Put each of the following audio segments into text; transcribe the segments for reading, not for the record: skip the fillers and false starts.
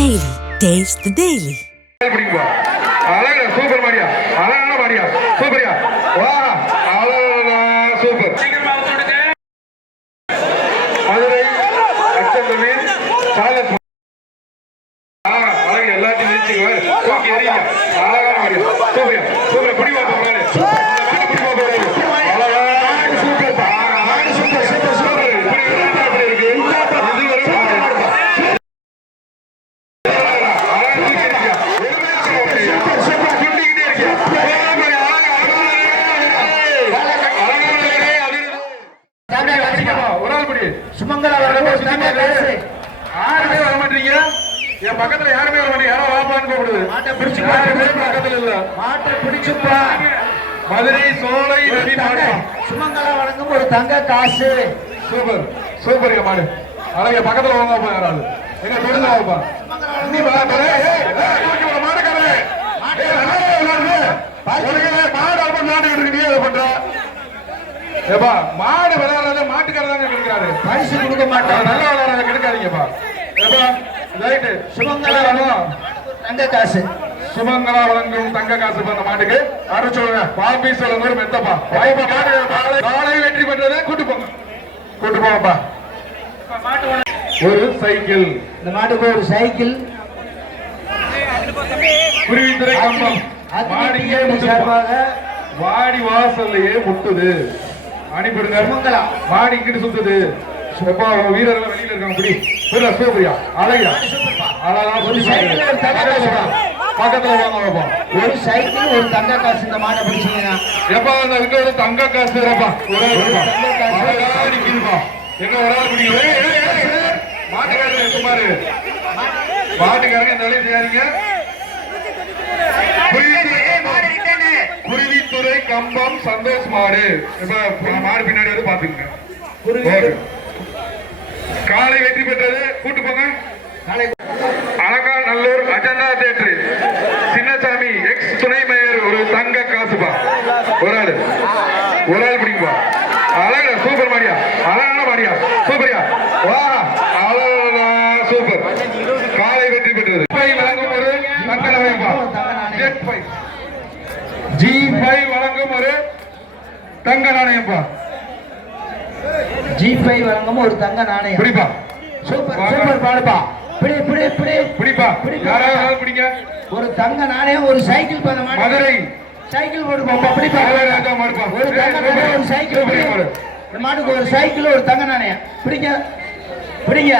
Daily. Taste the Daily. அழகா super மாடியா, அழகான மாடியா, சூப்பரியா, வா அழகா சூப்பர். மதுரை அச்சந்தமீன் சாலஸ் அழகு எல்லாத்தையும் நிறுத்திங்க, தூக்கி எறிங்க, அழகான மாடியா, சூப்பரியா, சூப்பர். பிடி பார்ப்போம் சுமங்கலா யாருமே வர மாட்டீங்க. என் பக்கத்துல யாருமே வர மாட்டீங்க. யாரோ வாப்பான்னு கூப்பிடுது. மாட்டை பிடிச்சு பக்கத்துல இல்ல, மாட்டை பிடிச்சுப்பா. மதுரை சோலை சுமங்கலா வழங்கும் ஒரு தங்க காசு. சூப்பர் சூப்பர் மாடு அழகா. பக்கத்துல வாங்க யாராவது எங்க தொழில் வாப்பா. மாடு விளையாடுறத மாட்டுக்காரதாங்க கிடைக்கிறாரு. பரிசு கொடுக்க மாட்டாங்க. நல்லா விளையாடுறத கிடைக்காதீங்கப்பா. தங்க காசு சுமங்கலா வழங்கும் தங்க காசு பண்ண மாட்டுக்கு அரைச்சோங்க. பால் பீஸ் மெத்தப்பா வாய்ப்பா. மாடு காலை வெற்றி பெற்றது. கூட்டு போங்க, கூட்டு போங்கப்பா. ஒரு சைக்கிள், இந்த மாட்டுக்கு ஒரு சைக்கிள். குருவித்துறை கம்பம் வாடி வாசல்லையே முட்டுது. அனுப்பிடுங்க. மாடி இங்கிட்டு சுத்துது. வீரர்கள் வெளியில இருக்காங்க. புடி சூப்பரியா, அழகியா, பக்கத்துல வாங்க. ஒரு சைக்கிள் ஒரு தங்க காசு. இந்த மாட்டை பிடிச்சீங்கன்னா எப்பா அதுக்கு ஒரு தங்க காசு நிக்குதுப்பா. எங்க ஒரு ஆள் பிடிக்கும். மாட்டுக்காரங்க சுமாரு மாட்டுக்காரங்க இந்த வேலையை செய்யாதீங்க. குருவித்துறை கம்பம் சந்தோஷ் மாடு. மாடு பின்னாடி வந்து பாத்துக்கங்க. காலை வெற்றி பெற்றது. கூட்டு போங்க. அழகா நல்லூர் அஜந்தா தேட்டரு சின்னசாமி எக்ஸ் துணை மேயர் ஒரு தங்க காசுப்பா. ஒரு ஆள் பிடிக்குப்பா. அழகா சூப்பர் மாடியா, அழகான மாடியா, சூப்பரியா, வா அழகா சூப்பர். காலை வெற்றி பெற்றது. வழங்கும் ஒரு தங்க நாணயம்பா. G5 வழங்கும் ஒரு தங்க நாணயம்பா. G5 வழங்கும் ஒரு தங்க நாணயம். பிடிப்பா. சூப்பர் சூப்பர் பாடுப்பா. பிடி பிடி பிடி பிடிப்பா. யாராவது பிடிங்க. ஒரு தங்க நாணயம் ஒரு சைக்கிள் பண்ண மாட்டேன். மதுரை சைக்கிள் போடுப்பா. பிடிப்பா. ராஜா மாடுப்பா. ஒரு தங்க நாணயம் ஒரு சைக்கிள் பிடிங்க. இந்த மாட்டுக்கு ஒரு சைக்கிள் ஒரு தங்க நாணயம். பிடிங்க பிடிங்க.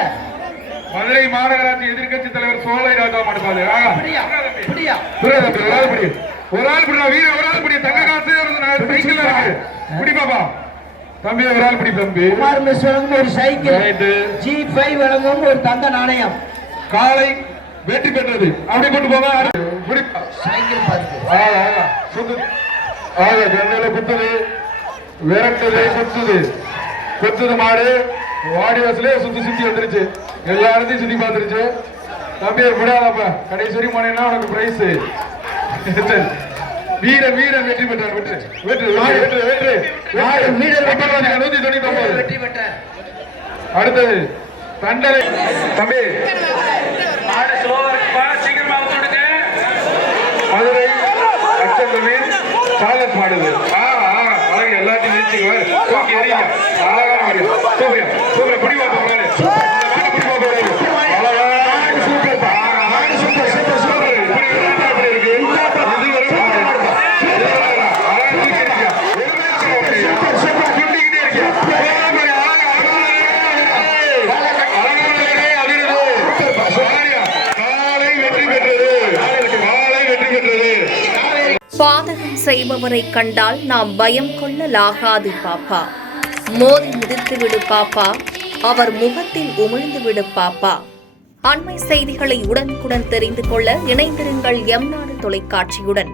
மதுரை மாநகராட்சி எதிர்கட்சி தலைவர் சோலை ராஜா மாடுப்பாரு. பிடியா பிடியா. ஒரு ஆள் பிடி, ஒரு ஆள் பிடிடா. வீர ஒரு ஆள் பிடி. தங்க காசு சைக்கிள் இருக்கு. பிடி பாப்பா. தம்பி ஒரு ஆள் பிடி. தம்பி குமார் மிஸ் வழங்கும் ஒரு சைக்கிள். G5 வழங்கும் ஒரு தங்க நாணயம். காலை வெற்றி பெற்றது. அப்படியே கொண்டு போங்க. சைக்கிள் குத்துது, விரட்டுது, சுத்துது. குத்துது மாடு வாடி வாசலே சுத்தி சுத்தி வந்துருச்சு. எல்லாத்தையும் சுத்தி பார்த்துருச்சு. தம்பி விடாதப்ப கடைசி வரைக்கும் போனீங்கன்னா உனக்கு பிரைஸ். வீர வீரன் வெற்றி பெற்றார். வெற்றி வெற்றி வெற்றி வெற்றி 199 வெற்றி பெற்றார். அடுத்தது தண்டனை. தம்பி மதுரை அச்சந்தமீன் சாலஸ் மாடுது. அழகு எல்லாத்தையும் நிறுத்திங்க, தூக்கி எறிங்க, அழகான மாடு. சூப்பரியா சூப்பர். பிடி பார்ப்போம். பாதகம் செய்பவரை கண்டால் நாம் பயம் கொள்ளலாகாது பாப்பா. மோதி மிதித்து விடு பாப்பா, அவர் முகத்தில் உமிழ்ந்து விடு பாப்பா. அண்மை செய்திகளை உடனுக்குடன் தெரிந்து கொள்ள இணைந்திருங்கள் எம் நாடு தொலைக்காட்சியுடன்.